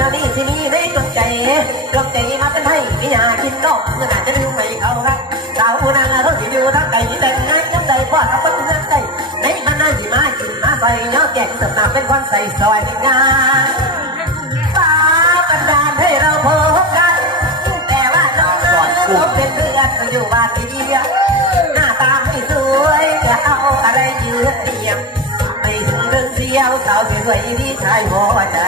นานี่สินี่ในดวงใจดวงใจมาเป็นให้ไม่อยากกินนอกเมื่อไหร่จะลืมไม่เขารักสาวนางรถที่อยู่ทั้งใจแต่งงานยังใจพ่อทำเป็นเงินใจในมันน่าสิมากิมาใส่เนาะแก่งสำนักเป็นคนใส่ซอยงานฟ้าบันดาลให้เราพบกันแต่ว่าน้องนั้นเขาเป็นเพื่อนก็อยู่บ้านเดียวหน้าตาไม่สวยจะเอาอะไรยืดเทียมไปถึงเรื่องเสียวสาวสวยที่ชายหัวใจ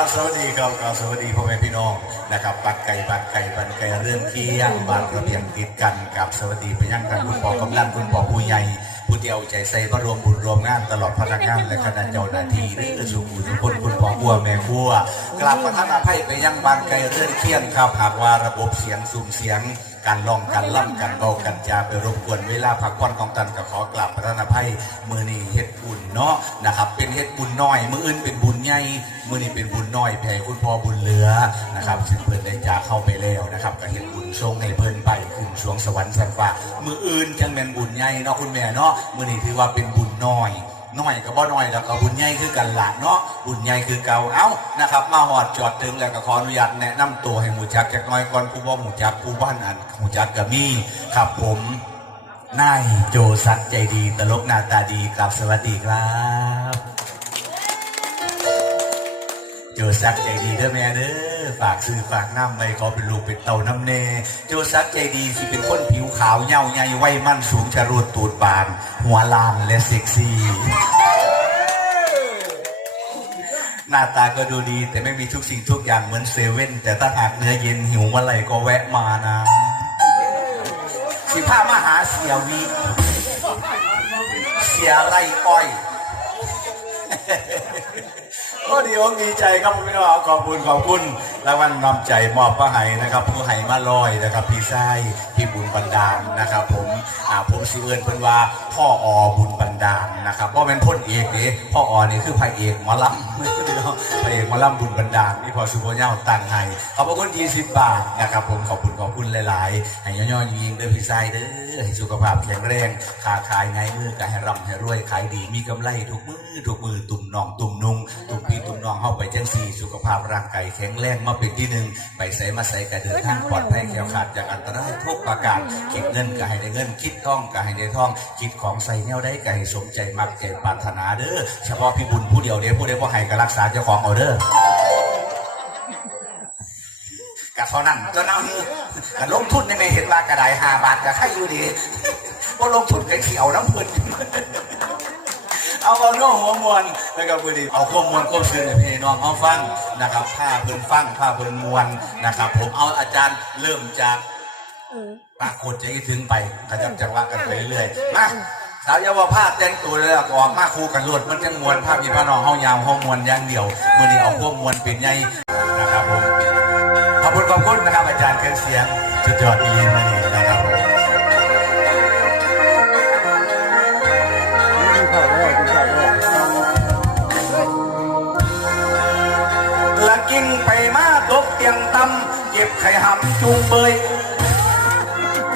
าวสวัสดีครับกล่าสวัสดีพ่อแม่พี่น้องนะครับบัดไก่บัดไก่บัดไก่เรื่องเที่ยงบานระเบียงติดกันกับสวัสดีไปยังกันคุณปอกำลังคุณปอผู้ใหญ่ผู้เดียวใจใส่มารวมบุญรวมงานตลอดพนักงานและคณะเจ้าหน้าที่หรือสุขุทุกคนคุณปอบัวแม่บัวกลับมาท่านอภัยไปยังบานไก่เรื่องเที่ยงครับหากว่าระบบเสียงซูมเสียงการลองกันล่ำกันเบากันจาไปรบกวนเวลาพักผ่อนของตันก็ขอกลับพระนภัยมือนี้เฮ็ดบุญเนาะนะครับ เป็นเฮ็ดบุญน้อย มืออื่นเป็นบุญใหญ่มือนี้เป็นบุญน้อยแผ่คุณพ่อบุญเหลือนะครับซึ่งเพิ่นได้จากเข้าไปแล้วนะครับก็เฮ็ดบุญทรงให้เพิ่นไปขึ้นสวงสวรรค์สันฟ้ามืออื่นจังเป็นบุญใหญ่เนาะคุณแม่เนาะมือนี้ถือว่าเป็นบุญน้อย น้อยกับ่น้อยแล้วก็บุญใหญ่คือกันละเนาะบุญใหญ่คือเก่าเอ้านะครับ มาหอดจอดถึงแล้วก็ขออนุญาตแนะนำตัวให้หมู่จักจักน้อยก่อนผู้บ่หมู่จักผู้บ้านอันหมู่จักก็มีครับผมนายโจสัตย์ใจดีตลกหน้าตาดีครับสวัสดีครับ โจซักใจดีเด้อแม่เด้อฝากซื้อฝากน้ำไว้ขอเป็นลูกเป็นเต่าน้ำเนโจซักใจดีสิเป็นคนผิวขาวเย้าใหญ่ไว้มั่นสูงชะรูดตูดบาน หัวลานและเซ็กซี่หน้าตาก็ดูดีแต่ไม่มีทุกสิ่งทุกอย่างเหมือนเซเว่นแต่ถ้าหากเนื้อเย็นหิวเมื่อไหร่ก็แวะมานะ สิผ้ามาหาเสียวี เสียไรอ้อย ก็ดีอกดีใจครับผมพี่น้องขอบคุณขอบคุณรางวัลนำใจมอบพระไห้นะครับผู้ไห้มาลอยนะครับ พี่ไส้พี่บุญบันดาลนะครับ ผมอ่าผมสิเอิญเพิ่นว่าพ่ออบุญบันดาลนะครับเพราะเป็นพ่นเอกเด้พ่ออนี่คือพระเอกหมอลำพระเอกหมอลำบุญบันดาลนี่พอสุโขเน่าตั้งให้ขอบพระคุณ20บบาทนะครับ ผมขอบคุณขอบคุณหลายๆให้ย่อๆยิงๆเด้อพี่ไส้เด้อให้สุขภาพแข็งแรงค้าขายไงมือก็ให้ร่ำให้รวยขายดีมีกำไรทุกมือทุกมือตุ่มน่องตุ่มนุ่งตุ่มพี่ตุ่มน้องเข้าไปจังสี่สุขภาพร่างกายแข็งแรงมาเป็นที่หนึ่งไปใส่มาใส่กระเดินทางปลอดภัยแคล้วขาดจากอันตรายทุกประการคิดเงินก็ให้ได้เงิน คิดท่องก็ให้ได้ท่อง คิดของใส่แนวได้ก็ให้สมใจมักใจปรารถนาเด้อเฉพาะพี่บุญผู้เดียวเด้อผู้ใดว่าให้ก็รักษาเจ้าของเอาเด้อกับเท่านั้นจนเอากลงทุนในไม่เห็นว่ากระไดห้าบาทกับใครอยู่ดีว่าลงทุนไปเขียวน้ำพื้น เอาเอาโน้หัวมวลนะครับพอดีเอาข้อมวลข้อมซื่อให้พี่น้องเขาฟังนะครับผ้าเพิ่นฟังผ้าเพิ่นมวลนะครับ ผมเอาอาจารย์เริ่มจากปรากฏใจถึงไปขยับจังหวะกันไปเรื่อยๆมาสาวเยาวภาพแต่งตัวแล้วก็ออกมาคู่กันรวดมันจะมวลภาพพี่พี่น้องเฮายาวเฮามวลอย่างเดียวมื่อนี้เอาข้อมวลเป็นใหญ่นะครับผมขอบคุณขอบคุณนะครับอาจารย์เครื่องเสียงสุดยอดอีลีมานี่ กินไปมาตกเตียงตำเก็บไข่หำจูงเบย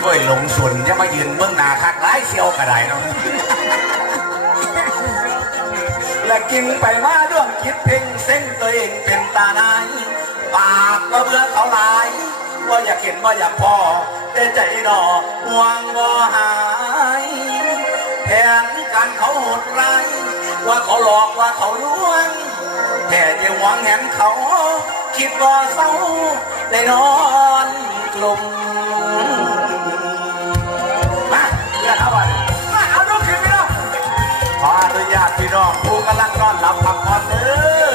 ก้อยหลงส่วนอย่ามายืนเบื้องหน้าคักร้ายเซียวกระไดเนาะและกินไปมาด้วงคิดเพ่งเส้นตัวเองเป็นตาหนายปากก็เบื่อเขาลายว่าอยากเห็นว่าอยากพอแต่ใจดอห่วงบ่หายแผนการเขาโหดร้ายว่าเขาหลอกว่าเขาลวง แค่จะหวังเห็นเขา คิดว่าเศร้าได้นอนกลุ่มมาเพื่อนเอาไว้มาเอาลูกขึ้นไปเนาะขออนุญาตพี่น้องผู้กำลังนอนหลับพักผ่อนเด้อ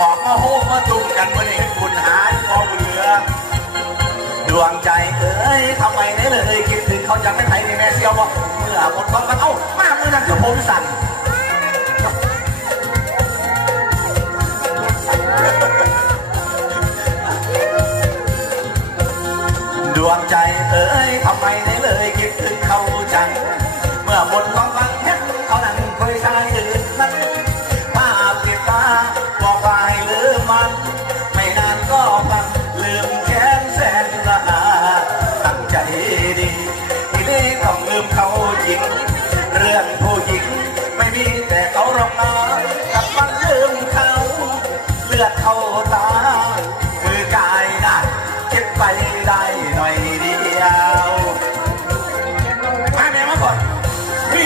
ออกมาโฮมาจุ่มกันวันนี้คุณหายพอเหลือดวงใจเอ้ยทำไมเนี่ยเลยคิดถึงเขายังไม่ไทยในแม่เซียวบอกเมื่อหมดความกันเอ้ามาเมื่อนั้นคือผมสั่น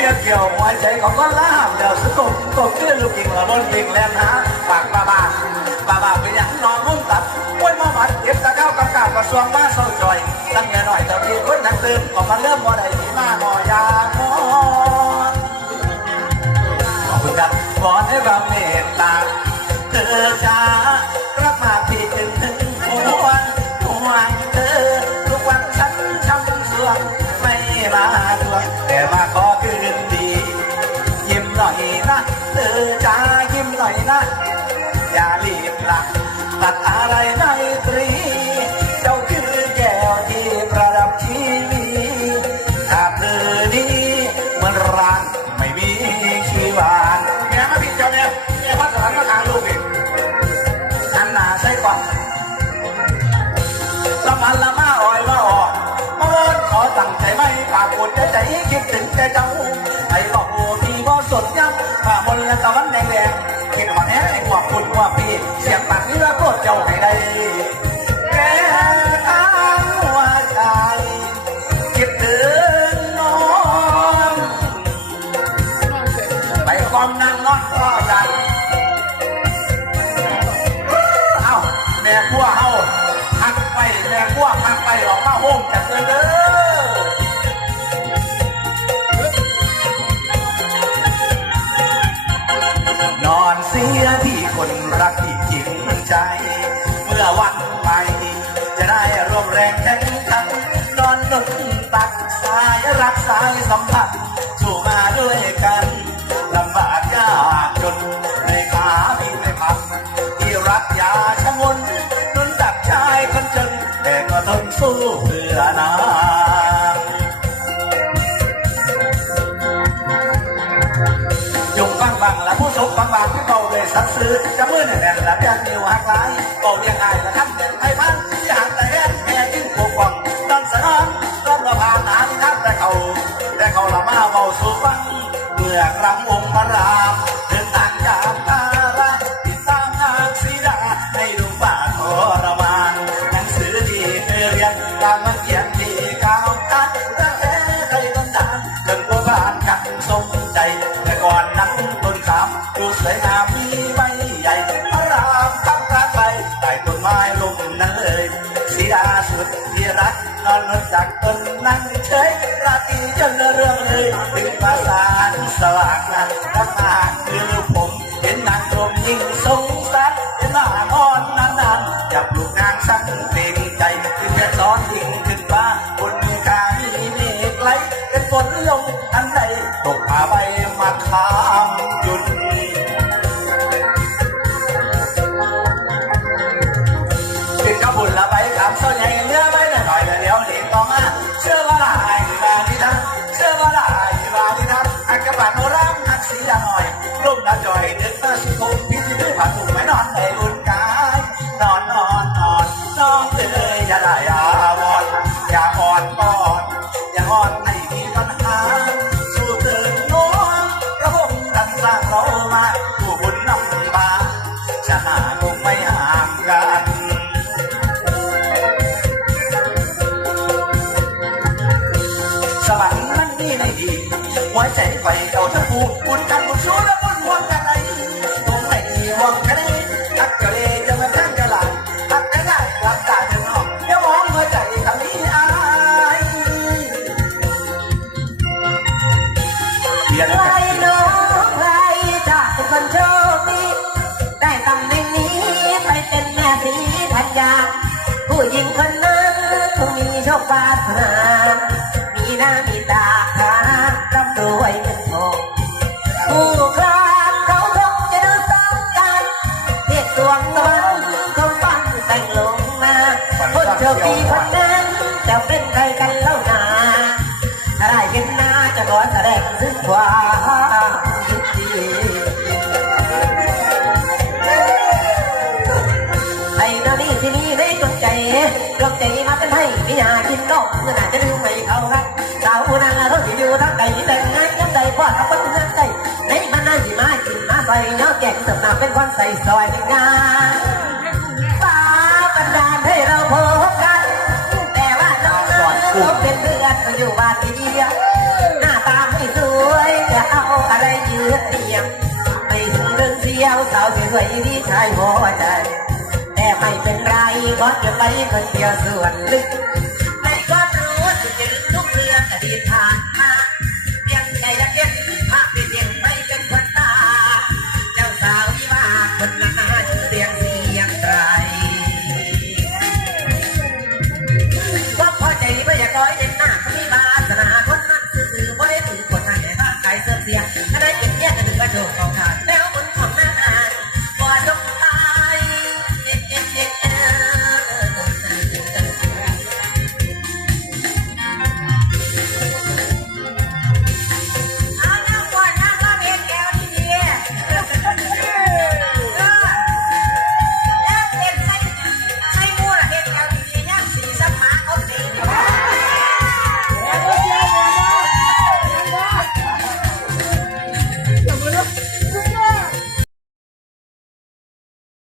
มีเกี่ยวหัวใจของก็ล่ามเดี๋ยวสกปกขึ้นลูกกิ่งละบนกิ่งแลนหาปากบ้าบ้าบ้าบ้าเป็นอย่างนอนมุ่งตัดมวยมาบัดเก็บตะเข้ากำกับกระทรวงมาเศร้าจอยตั้งเงินหน่อยแต่พี่คนนั้นตื่นออกมาเริ่มบ่ได้มีมาหมอยาหมอนขอบคุณครับวอนให้ความเมตตาเธอช้า ยังผ่า รักสายสัมพันธ์สู่มาด้วยกันลำบากยากจนในขามีไม่พักที่รักยาชะงนนุนตักชายคนจนแต่ก็ทนสู้เพื่อนางยงฟังบังและผู้ชมฟังบางที่เบาเลยสักซื้อจะมือแน่นและยังมีวหักหลายเบาเรียงไงและทำเด่น สวยงามมีใบใหญ่พระรามทับกลางไปใต้ต้นไม้ลมนั้นเลยสีดาสุดที่รักนอนนอนจากต้นนั่งเฉยราตรีจนเรื่องเลยถึงภาษานสว่างนะรักมากคือผมเห็นนางรมยิ่งสงสารเห็นหน้าอ่อนนานๆจับลูกนางสั่งเพลงใจขึ้นแค่ซ้อนยิ่งขึ้นฟ้าบนกามีเมฆไหลเป็นฝนลงอันใดตกผาใบมาค้าง ชาติคงไม่ห่างกันสวรรค์มันมีในดีหัวใจไฟเขาทั้งผู้บุญกันบุญชูและบุญห่วงกัน งมีโชคปารถนามีหน้ามีตาฐาร่ำรวยเงินทองผู้ครานเขาคงจะดูต้องการเรียกสวงตะวันเขาฟังแต่งลงมาคนโชคดีคน เป็นให้มีหากินก็เพื่อนอาจจะลืม่เเอาครับสาวนนั้นเราที่อยู่ทั้งใจแต่งงานยังใดพ่อทำคนนั้นใดในมันน่าหมากินมาใส่เนาะแกงเสิร์น้ำเป็นคนใส่ซอยเป็นงานฟ้าบันดาลให้เราพบกัน แต่ว่าน้องนั้นเป็นเพื่อนมาอยู่บ้านเดียวหน้าตาไม่สวยจะเอาอะไรยืดเดียวไม่ถึงเรื่องเที่ยวสาวสวยๆที่ชายหัวใจ แต่ไม่เป็นไรก็จะไปคนเดียวส่วนลึก